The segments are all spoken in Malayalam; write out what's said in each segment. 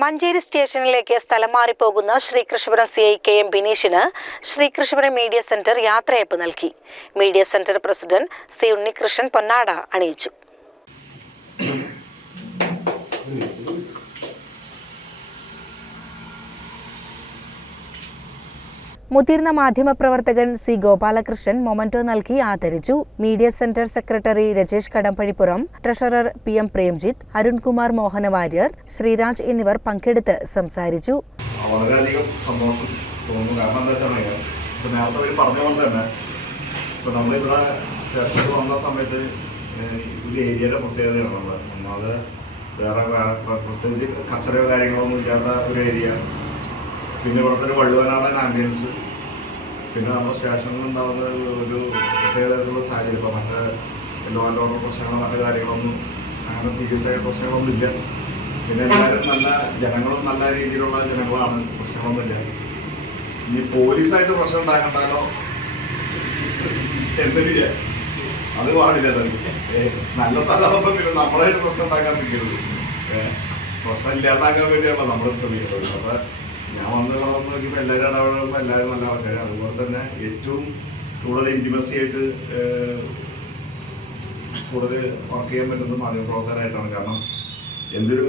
മഞ്ചേരി സ്റ്റേഷനിലേക്ക് സ്ഥലം മാറിപ്പോകുന്ന ശ്രീകൃഷ്ണപുരം CI KM ബിനീഷിന് ശ്രീകൃഷ്ണപുരം മീഡിയ സെന്റർ യാത്രയയപ്പ് നൽകി. Media centre president C Unnikrishnan പൊന്നാട അണിയിച്ചു. മുതിർന്ന മാധ്യമപ്രവർത്തകൻ C ഗോപാലകൃഷ്ണൻ മൊമന്റോ നൽകി ആദരിച്ചു. Media centre secretary Rajesh Kadampazhipuram, treasurer PM Premjith, Arunkumar Mohanavarier, Sreeraj എന്നിവർ പങ്കെടുത്ത് സംസാരിച്ചു. വളരെയധികം സന്തോഷം തോന്നുന്നു. കാരണം എന്താ വെച്ചാൽ നേരത്തെ അവർ പറഞ്ഞ പോലെ തന്നെ നമ്മളിവിടെ സ്റ്റേഷനിൽ വന്ന സമയത്ത് ഒരു ഏരിയയുടെ പ്രത്യേകതയാണ് ഉള്ളത്. ഒന്നാമത് വേറെ പ്രത്യേകിച്ച് കച്ചറയോ കാര്യങ്ങളൊന്നും ഇല്ലാത്ത ഒരു ഏരിയ. പിന്നെ ഇവിടുത്തെ ഒരു വള്ളുവനാടൻ ആംബിയൻസ്. പിന്നെ നമ്മുടെ സ്റ്റേഷനിൽ ഉണ്ടാകുന്ന ഒരു പ്രത്യേകതയായിട്ടുള്ള സാഹചര്യം. ഇപ്പോൾ മറ്റേ ലോ ആൻഡ് ഓർഡർ പ്രശ്നങ്ങളോ മറ്റു കാര്യങ്ങളൊന്നും അങ്ങനെ സീരിയസ് ആയ പ്രശ്നങ്ങളൊന്നും ഇല്ല. പിന്നെ എല്ലാവരും നല്ല ജനങ്ങളും നല്ല രീതിയിലുള്ള ജനങ്ങളാണ്, പ്രശ്നങ്ങളൊന്നുമില്ല. ഇനി പോലീസായിട്ട് പ്രശ്നം ഉണ്ടാക്കണ്ടല്ലോ എന്തില്ല, അത് പാടില്ല. നല്ല സ്ഥലമാകുമ്പോൾ പിന്നെ നമ്മളായിട്ട് പ്രശ്നം ഉണ്ടാക്കാൻ നിൽക്കരുത്. പ്രശ്നം ഇല്ലാണ്ടാക്കാൻ വേണ്ടിയാണല്ലോ നമ്മൾ ശ്രമിക്കുന്നത്. അപ്പോൾ ഞാൻ വന്ന് നോക്കിയപ്പോൾ എല്ലാവരും ഇടപെടുമ്പോൾ എല്ലാവരും നല്ല ആൾക്കാർ. അതുപോലെ തന്നെ ഏറ്റവും കൂടുതൽ ഇൻറ്റിമസി ആയിട്ട് കൂടുതൽ വർക്ക് ചെയ്യാൻ പറ്റുന്നത് മാധ്യമപ്രവർത്തകരായിട്ടാണ്. കാരണം എന്തൊരു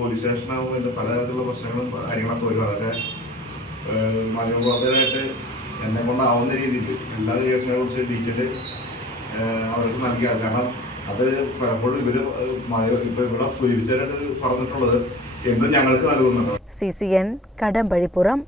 പോലീസ് സ്റ്റേഷനാകുമ്പോൾ എന്ത് പലതരത്തിലുള്ള പ്രശ്നങ്ങളും കാര്യങ്ങളൊക്കെ വരും. അതൊക്കെ മാധ്യമപ്രവർത്തകരായിട്ട് എന്നെ കൊണ്ടാവുന്ന രീതിയിൽ എല്ലാ കേസിനെ കുറിച്ച് ഡീറ്റെയിൽ അവർക്ക് നൽകിയത്. കാരണം അത് പലപ്പോഴും ഇപ്പോൾ ഇവിടെ സൂചിപ്പിച്ചവരൊക്കെ പറഞ്ഞിട്ടുള്ളത് എന്നും ഞങ്ങൾക്ക് നൽകുന്നുണ്ട്. CCN കടമ്പഴിപ്പുറം.